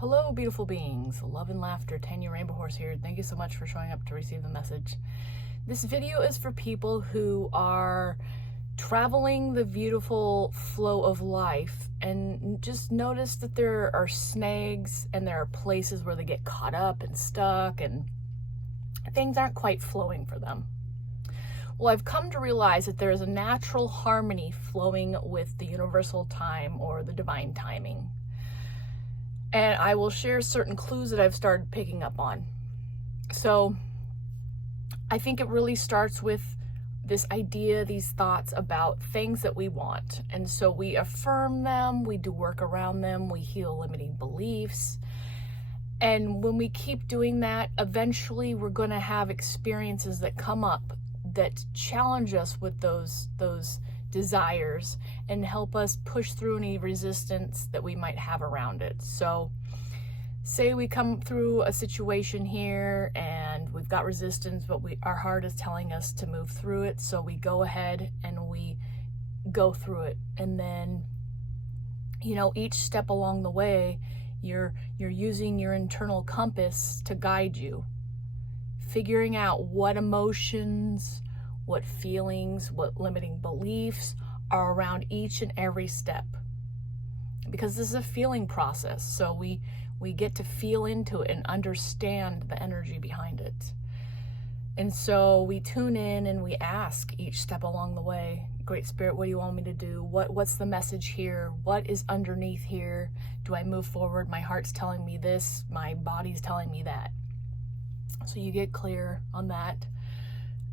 Hello, beautiful beings. Love and laughter, Tanya Rainbow Horse here. Thank you so much for showing up to receive the message. This video is for people who are traveling the beautiful flow of life and just notice that there are snags and there are places where they get caught up and stuck and things aren't quite flowing for them. Well, I've come to realize that there is a natural harmony flowing with the universal time or the divine timing. And I will share certain clues that I've started picking up on. So I think it really starts with this idea, these thoughts about things that we want. And so we affirm them, we do work around them, we heal limiting beliefs. And when we keep doing that, eventually we're going to have experiences that come up that challenge us with those desires and help us push through any resistance that we might have around it. So say we come through a situation here and we've got resistance, but our heart is telling us to move through it. So we go ahead and we go through it. And then, each step along the way, you're using your internal compass to guide you, figuring out what emotions, what feelings, what limiting beliefs are around each and every step. Because this is a feeling process, so we get to feel into it and understand the energy behind it. And so we tune in and we ask each step along the way, Great Spirit, what do you want me to do? What's the message here? What is underneath here? Do I move forward? My heart's telling me this, my body's telling me that. So you get clear on that.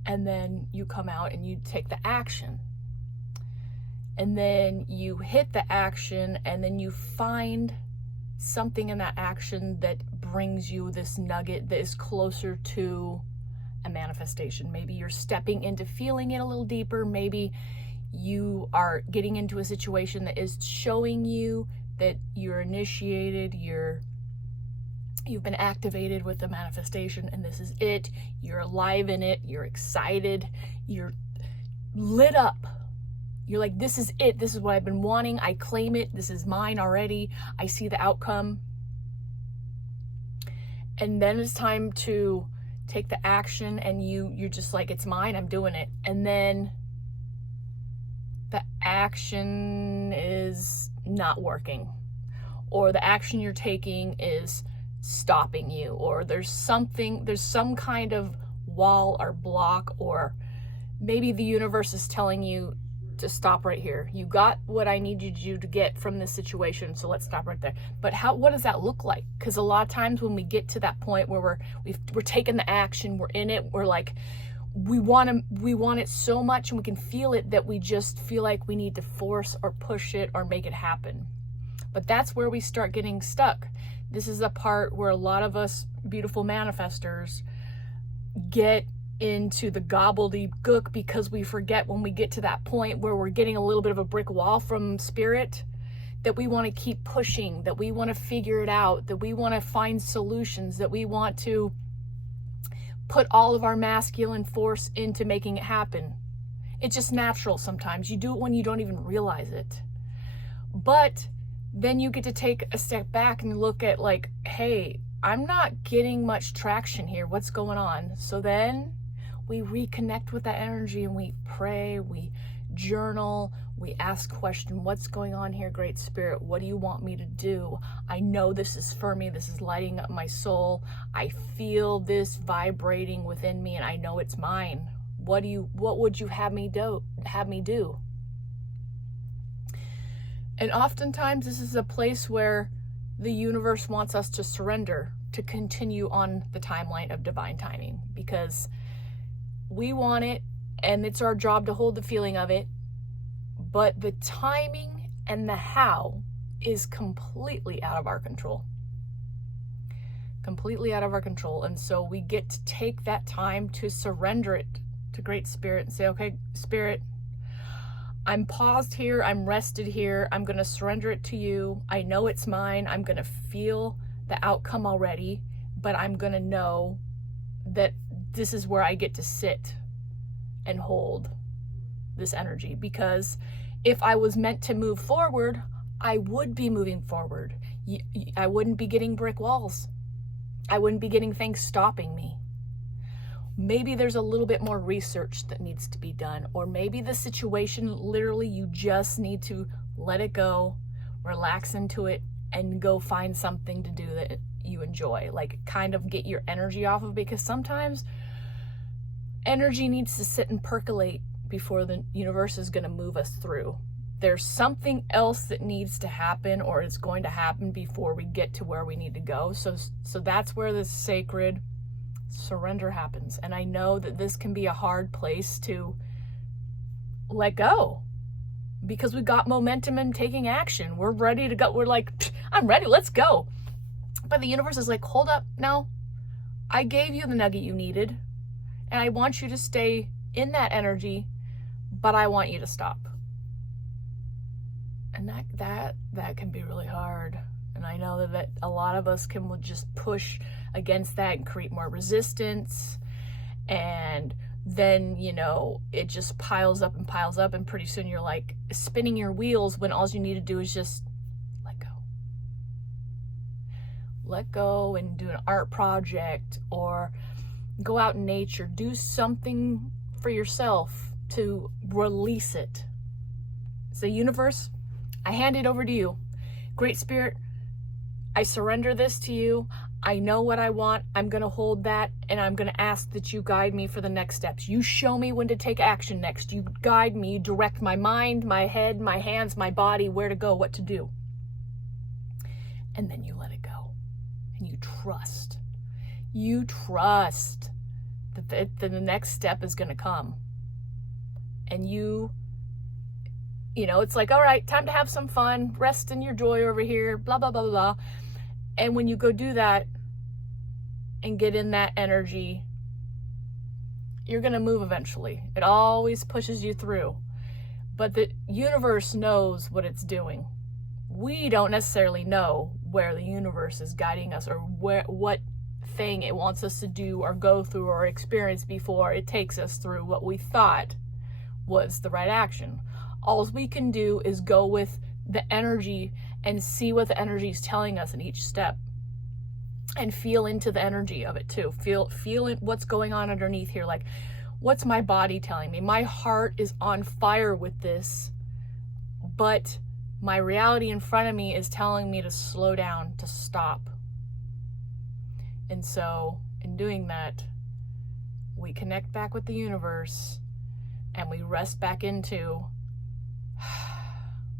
And then you come out and you take the action. And then you hit the action and then you find something in that action that brings you this nugget that is closer to a manifestation. Maybe you're stepping into feeling it a little deeper. Maybe you are getting into a situation that is showing you that you're initiated, you've been activated with the manifestation, and this is it. You're alive in it. You're excited. You're lit up. You're like, this is it. This is what I've been wanting. I claim it. This is mine already. I see the outcome. And then it's time to take the action, and you're just like, it's mine. I'm doing it. And then the action is not working, or the action you're taking is stopping you, or there's some kind of wall or block, or maybe the universe is telling you to stop right here. You got what I needed you to get from this situation, so let's stop right there. But what does that look like? Because a lot of times when we get to that point where we're taking the action, we're in it, we're like, we want it so much and we can feel it that we just feel like we need to force or push it or make it happen. But that's where we start getting stuck. This is a part where a lot of us beautiful manifestors get into the gobbledygook, because we forget when we get to that point where we're getting a little bit of a brick wall from spirit, that we want to keep pushing, that we want to figure it out, that we want to find solutions, that we want to put all of our masculine force into making it happen. It's just natural sometimes. You do it when you don't even realize it. But then you get to take a step back and look at like, hey, I'm not getting much traction here. What's going on? So then we reconnect with that energy and we pray, we journal, we ask question, what's going on here, Great Spirit? What do you want me to do? I know this is for me. This is lighting up my soul. I feel this vibrating within me and I know it's mine. What would you have me do? And oftentimes this is a place where the universe wants us to surrender, to continue on the timeline of divine timing, because we want it and it's our job to hold the feeling of it. But the timing and the how is completely out of our control. Completely out of our control. And so we get to take that time to surrender it to Great Spirit and say, okay, Spirit, I'm paused here, I'm rested here, I'm going to surrender it to you. I know it's mine. I'm going to feel the outcome already, but I'm going to know that this is where I get to sit and hold this energy. Because if I was meant to move forward, I would be moving forward. I wouldn't be getting brick walls. I wouldn't be getting things stopping me. Maybe there's a little bit more research that needs to be done, or maybe the situation, literally, you just need to let it go, relax into it, and go find something to do that you enjoy. Like, kind of get your energy off of, because sometimes energy needs to sit and percolate before the universe is going to move us through. There's something else that needs to happen, or is going to happen before we get to where we need to go. So that's where this sacred surrender happens. And I know that this can be a hard place to let go, because we got momentum and taking action. We're ready to go. We're like, I'm ready, let's go. But the universe is like, hold up, no, I gave you the nugget you needed, and I want you to stay in that energy, but I want you to stop. And that can be really hard. And I know that a lot of us can just push against that and create more resistance. And then, it just piles up, and pretty soon you're like spinning your wheels when all you need to do is just let go. Let go and do an art project, or go out in nature, do something for yourself to release it. So universe, I hand it over to you. Great Spirit, I surrender this to you. I know what I want. I'm going to hold that, and I'm going to ask that you guide me for the next steps. You show me when to take action next. You guide me, you direct my mind, my head, my hands, my body, where to go, what to do. And then you let it go. And you trust. You trust that the next step is going to come. And it's like, all right, time to have some fun, rest in your joy over here, blah, blah, blah, blah, blah. And when you go do that and get in that energy, you're going to move eventually. It always pushes you through. But the universe knows what it's doing. We don't necessarily know where the universe is guiding us, or what thing it wants us to do or go through or experience before it takes us through what we thought was the right action. All we can do is go with the energy and see what the energy is telling us in each step, and feel into the energy of it too. Feel it, what's going on underneath here. Like, what's my body telling me? My heart is on fire with this, but my reality in front of me is telling me to slow down, to stop. And so in doing that, we connect back with the universe, and we rest back into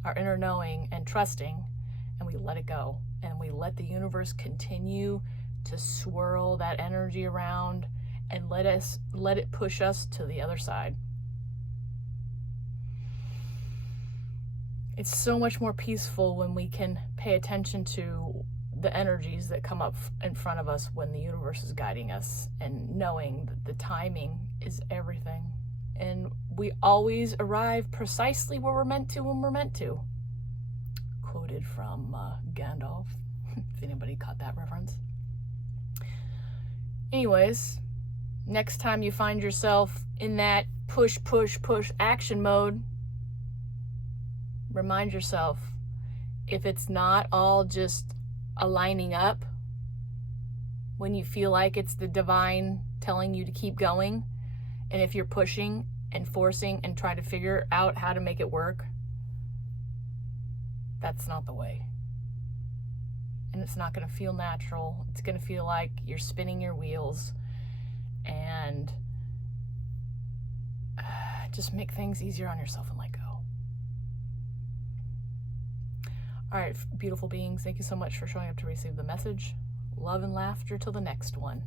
our inner knowing and trusting, and we let it go, and we let the universe continue to swirl that energy around, and let it push us to the other side. It's so much more peaceful when we can pay attention to the energies that come up in front of us when the universe is guiding us, and knowing that the timing is everything. And we always arrive precisely where we're meant to when we're meant to. Quoted from Gandalf, if anybody caught that reference. Anyways, next time you find yourself in that push action mode, remind yourself, if it's not all just aligning up, when you feel like it's the divine telling you to keep going, and if you're pushing and forcing and trying to figure out how to make it work, that's not the way. And it's not going to feel natural. It's going to feel like you're spinning your wheels, and just make things easier on yourself and let go. All right, beautiful beings, thank you so much for showing up to receive the message. Love and laughter till the next one.